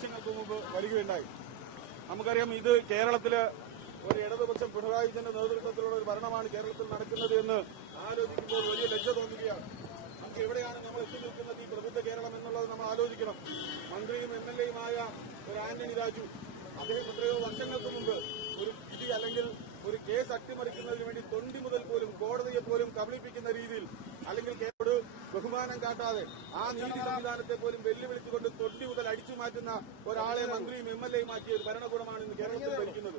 നിമിഷങ്ങൾക്ക് മുമ്പ് വരികയുണ്ടായി. നമുക്കറിയാം, ഇത് കേരളത്തില് ഒരു ഇടതുപക്ഷം പിണറായി വിജയന്റെ നേതൃത്വത്തിലുള്ള ഒരു ഭരണമാണ് കേരളത്തിൽ നടക്കുന്നത് എന്ന് ആലോചിക്കുമ്പോൾ വലിയ ലജ്ജ തോന്നുകയാണ്. നമുക്ക് എവിടെയാണ് നമ്മൾ എത്തി നിൽക്കുന്നത് ഈ പ്രബുദ്ധ കേരളം എന്നുള്ളത് നമ്മൾ ആലോചിക്കണം. മന്ത്രിയും MLA-യുമായ ഒരു ആന്റണി രാജു, അദ്ദേഹം എത്രയോ വർഷങ്ങൾക്ക് മുമ്പ് ഒരു വിധി അല്ലെങ്കിൽ ഒരു കേസ് അട്ടിമറിക്കുന്നതിന് വേണ്ടി തൊണ്ടി മുതൽ പോലും കോടതിയെ പോലും കബളിപ്പിക്കുന്ന രീതിയിൽ അല്ലെങ്കിൽ കേരളോട് ബഹുമാനം കാട്ടാതെ ആ നീതി സംവിധാനത്തെ പോലും വെല്ലുവിളിച്ചുകൊണ്ട് തൊണ്ടി മുതൽ അടിച്ചു മാറ്റുന്ന ഒരാളെ മന്ത്രിയും MLA-യും ആക്കിയ ഒരു ഭരണകൂടമാണ് ഇന്ന് കേരളത്തിൽ ഭരിക്കുന്നത്.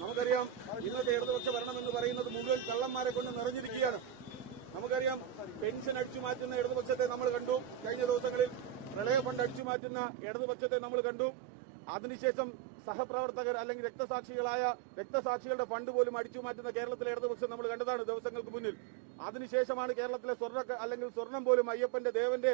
നമുക്കറിയാം, ഇന്നത്തെ ഇടതുപക്ഷ ഭരണം എന്ന് പറയുന്നത് മുഴുവൻ കള്ളന്മാരെ കൊണ്ട് നിറഞ്ഞിരിക്കുകയാണ്. നമുക്കറിയാം, പെൻഷൻ അടിച്ചു മാറ്റുന്ന ഇടതുപക്ഷത്തെ നമ്മൾ കണ്ടു. കഴിഞ്ഞ ദിവസങ്ങളിൽ പ്രളയ ഫണ്ട് അടിച്ചു മാറ്റുന്ന ഇടതുപക്ഷത്തെ നമ്മൾ കണ്ടു. അതിനുശേഷം സഹപ്രവർത്തകർ അല്ലെങ്കിൽ രക്തസാക്ഷികളുടെ ഫണ്ട് പോലും അടിച്ചു മാറ്റുന്ന കേരളത്തിലെ ഇടതുപക്ഷം നമ്മൾ കണ്ടതാണ് ദിവസങ്ങൾക്ക് മുന്നിൽ. അതിനുശേഷമാണ് കേരളത്തിലെ സ്വർണം പോലും അയ്യപ്പന്റെ ദേവന്റെ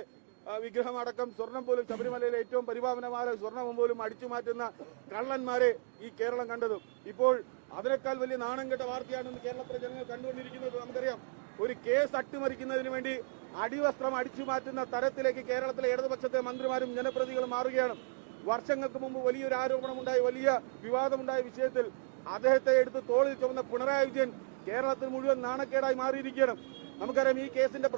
വിഗ്രഹമടക്കം സ്വർണം പോലും ശബരിമലയിലെ ഏറ്റവും പരിപാവനമായ സ്വർണം പോലും അടിച്ചു മാറ്റുന്ന കള്ളന്മാരെ ഈ കേരളം കണ്ടതും. ഇപ്പോൾ അതിനേക്കാൾ വലിയ നാണം കെട്ട വാർത്തയാണ് കേരളത്തിലെ ജനങ്ങൾ കണ്ടുകൊണ്ടിരിക്കുന്നത്. നമുക്കറിയാം, ഒരു കേസ് അട്ടിമറിക്കുന്നതിന് വേണ്ടി അടിവസ്ത്രം അടിച്ചു മാറ്റുന്ന തരത്തിലേക്ക് കേരളത്തിലെ ഇടതുപക്ഷത്തെ മന്ത്രിമാരും ജനപ്രതിനിധികളും മാറുകയാണ്. വർഷങ്ങൾക്ക് മുമ്പ് വലിയൊരു ആരോപണമുണ്ടായി, വലിയ വിവാദമുണ്ടായ വിഷയത്തിൽ അദ്ദേഹത്തെ എടുത്ത് തോളിൽ ചുമന്ന പിണറായി വിജയൻ കേരളത്തിൽ മുഴുവൻ നാണക്കേടായി മാറിയിരിക്കുകയാണ്. നമുക്കറിയാം, ഈ കേസിന്റെ